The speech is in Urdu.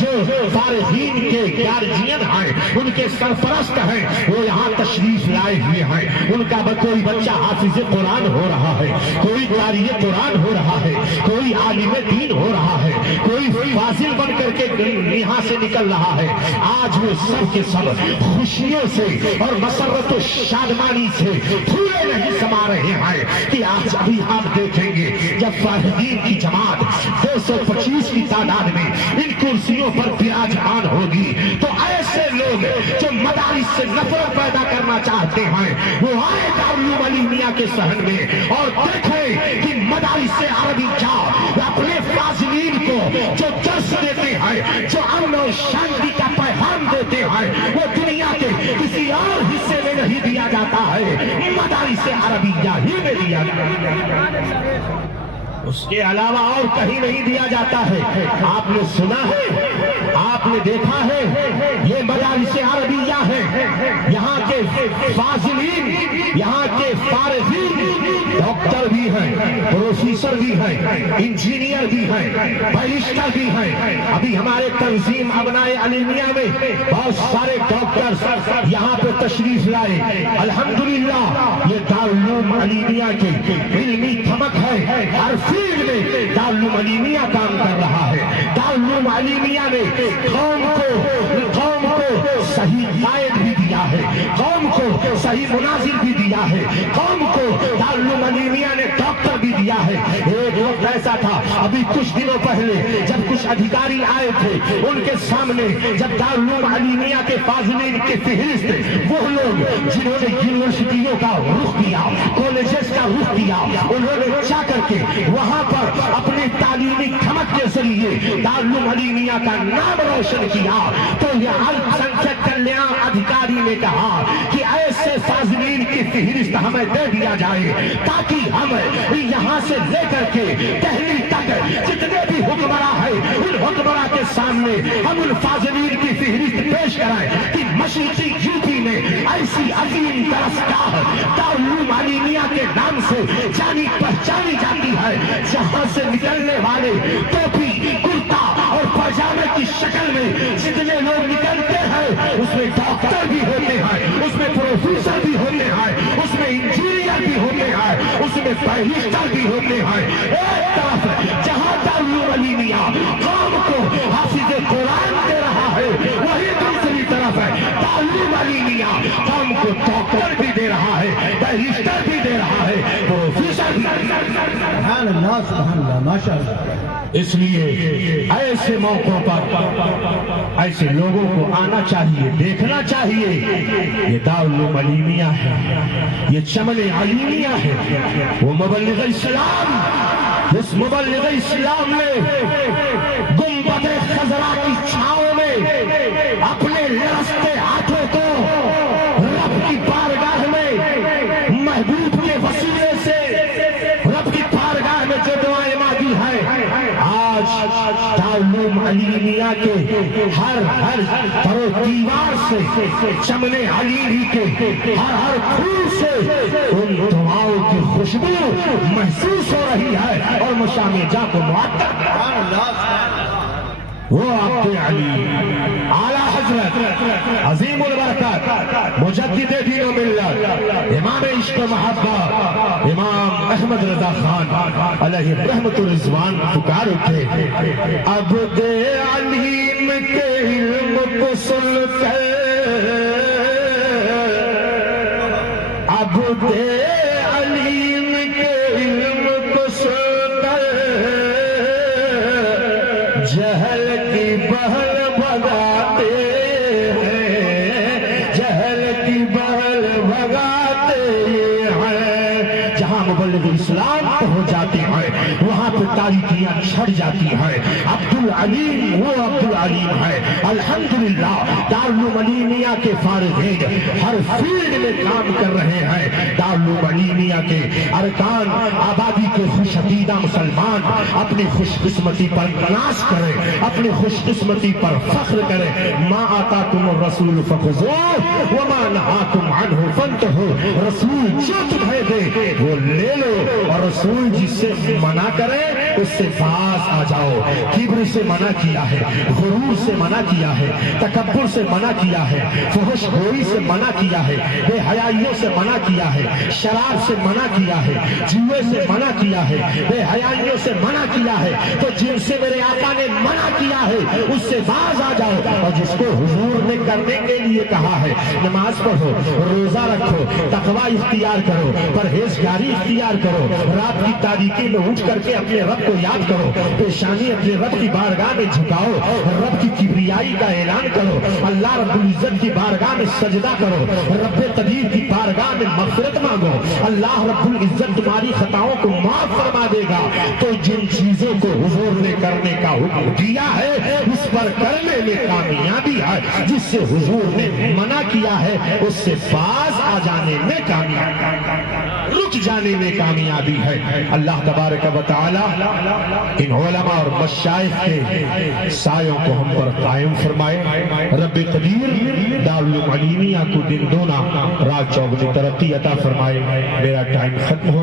جو فارغین کے گارجین ہیں، ان کے سرپرست ہیں، وہ یہاں تشریف لائے ہوئے ہیں۔ ان کا کوئی بچہ حافظ قرآن ہو رہا ہے، کوئی قاری قرآن ہو رہا ہے، کوئی عالم دین ہو رہا ہے، کوئی فاضل بن کر کے یہاں سے نکل رہا ہے۔ آج وہ سب کے سب خوشیوں سے اور مسرت و شادمانی سے پھولے نہیں سما رہے ہیں کہ آج ابھی آپ دیکھیں گے جب فارغین کی جماعت 225 کی تعداد میں ان کرسیوں پر براجمان ہوگی تو ایسے لوگ جو مدارس سے نفرت پیدا کرنا چاہتے ہیں وہ آئے دارالعلوم علی میاں کے صحن میں اور دیکھیں کہ مدارس سے عربی جا اپنے فاضلین کو جو درس دیتے ہیں، جو امن و شانتی کا پیغام دیتے ہیں، وہ دنیا کے کسی اور حصے میں نہیں دیا جاتا ہے، مدارس عربیہ ہی میں دیا جاتا ہے، اس کے علاوہ اور کہیں نہیں دیا جاتا ہے۔ آپ نے سنا ہے، آپ نے دیکھا ہے، یہ مدارس عربیہ ہے، یہاں کے فاضلین، یہاں کے فارغین ڈاکٹر بھی ہیں، پروفیسر بھی ہیں، انجینئر بھی ہیں، بیرسٹر بھی ہیں۔ ابھی ہمارے تنظیم ابنائے علی میاں میں بہت سارے ڈاکٹر یہاں پہ تشریف لائے۔ الحمدللہ یہ دارالعلوم علی میاں کی علمی تھمک ہے، ہر فیلڈ میں دارالعلوم علی میاں کام کر رہا ہے۔ دارالعلوم علی میاں نے قوم کو صحیح قائد بھی دیا ہے، قوم کو صحیح مناظر بھی دیا ہے، قوم کو دارالعلوم علی میاں نے ڈاکٹر بھی دیا ہے۔ ایک وقت ایسا تھا ابھی کچھ دنوں پہلے جب کچھ ادھیکاری آئے تھے ان کے سامنے، جب دارالعلوم علی میاں کے فاضلین کی فہرست وہ لوگ جنہوں نے یونیورسٹیوں کا رخ کیا، کالجز کا رخ کیا، انہوں نے جا کر کے وہاں پر اپنی تعلیمی دھمک کے ذریعے دارالعلوم علی میاں کا نام روشن کیا تو یہ الپسنکھیک کلیان ادھیکاری نے کہا کہ ایسے فاضلین کی فہرست ہمیں دے دیا جائے تاکہ ہم یہاں سے لے کر کے دہلی تک جتنے بھی حکمراں ہیں ان حکمراں کے سامنے ہم ان فاضلین کی فہرست پیش کرائیں کہ مشرقی یوپی میں ایسی عظیم درسگاہ دارالعلوم علی میاں کے نام سے جانی پہچانی جاتی ہے جہاں سے نکلنے والے ٹوپی کرتا اور پاجامے کی شکل میں جتنے لوگ نکلتے ہیں اس میں ڈاکٹر بھی ہوتے ہیں، اس میں پروفیسر بھی ہوتے ہیں، اس میں انجینئر بھی ہوتے ہیں، اس میں بیرسٹر بھی ہوتے ہیں۔ ایک طرف جہاں دارالعلوم علی میاں قوم کو حافظ قرآن دے رہا ہے وہی دوسری طرف ہے دارالعلوم علی میاں قوم کو ڈاکٹر بھی دے رہا ہے، بیرسٹر بھی دے رہا ہے، پروفیسر بھی۔ سبحان اللہ سبحان اللہ ماشاء اللہ۔ اس لیے ایسے موقعوں پر ایسے لوگوں کو آنا چاہیے، دیکھنا چاہیے یہ دارالعلوم علی میاں ہے، یہ چمن علی میاں ہے، وہ مبلغ اسلام جس مبلغ اسلام نے گنبد خضرا کی چھاؤں میں اپنے لرزتے ہاتھوں کو رب کی بارگاہ میں محبوب کے وسیلے سے رب کی بارگاہ میں جو دعائیں مانگی ہے آج دارالعلوم علی میاں کے ہر پر و دیوار سے چمن علی کے ہر پھول سے ان دعاؤں کی خوشبو محسوس ہو رہی ہے اور مشام جاں کو معطر وہ عبد علی اعلیٰ حضرت عظیم البرکت مجدد دین و ملت امام عشق و محبت امام احمد رضا خان علیہ رحمت و رضوان پکار اٹھے۔ عبد علیم کے علم کو سن کر عبد علیم کے علم کو سن کر جہل کی بہل بھگاتے ہیں، جہل کی بہل بھگاتے ہیں۔ جہاں مبلغ اسلام ہو جاتے ہیں وہاں پہ تاریکیاں چھڑ جاتی ہیں۔ عبدالعلیم وہ عبدالعلیم ہے۔ الحمدللہ دارالعلوم علی میاں کے فارغین ہر فیلڈ میں کام کر رہے ہیں۔ دارالعلوم علی میاں کے ارکان آبادی کے خوش عقیدہ مسلمان اپنی خوش قسمتی پر ناز کریں، اپنی خوش قسمتی پر فخر کریں۔ ما آتاکم الرسول فخذوہ وما نہاکم عنہ فانتہوا۔ رسول جو تمہیں دے وہ لے لو اور رسول جس سے منع کرے اس سے باز آ جاؤ. کبر سے منع کیا ہے, غرور سے منع کیا ہے, تکبر سے منع کیا ہے, فحش گوئی سے منع کیا ہے, بے حیائیوں سے منع کیا ہے, شراب سے منع کیا ہے, جوئے سے منع کیا ہے, بے حیائیوں سے منع کیا ہے. تو جن سے میرے آقا نے منع کیا ہے اس سے باز آ جاؤ. اور جس کو حضور نے کرنے کے لیے کہا ہے, نماز پڑھو, روزہ رکھو, تقوی اختیار کرو, پرہیزگاری اختیار کرو, رات کی تاریکی میں اٹھ کر کے اپنے رب کو یاد کرو, پیشانی اپنے رب کی بارگاہ میں جھکاؤ, رب کی کبریائی کا اعلان کرو, اللہ رب العزت کی بارگاہ میں سجدہ کرو, رب قدیر کی بارگاہ میں مغفرت مانگو, اللہ رب العزت تمہاری خطاؤں کو معاف فرما دے گا. تو جن چیزوں کو حضور نے کرنے کا حکم دیا ہے اس پر کرنے میں کامیابی ہے, جس سے حضور نے منع کیا ہے اس سے باز آ جانے میں کامیابی, رک جانے میں کامیابی ہے. اللہ تبارک و تعالی ان علماء اور مشائخ کے سایوں کو ہم پر قائم فرمائے. رب قدیر دارالعلوم علیمیہ کو دن دونا رات چوگنی ترقی عطا فرمائے. میرا ٹائم ختم ہو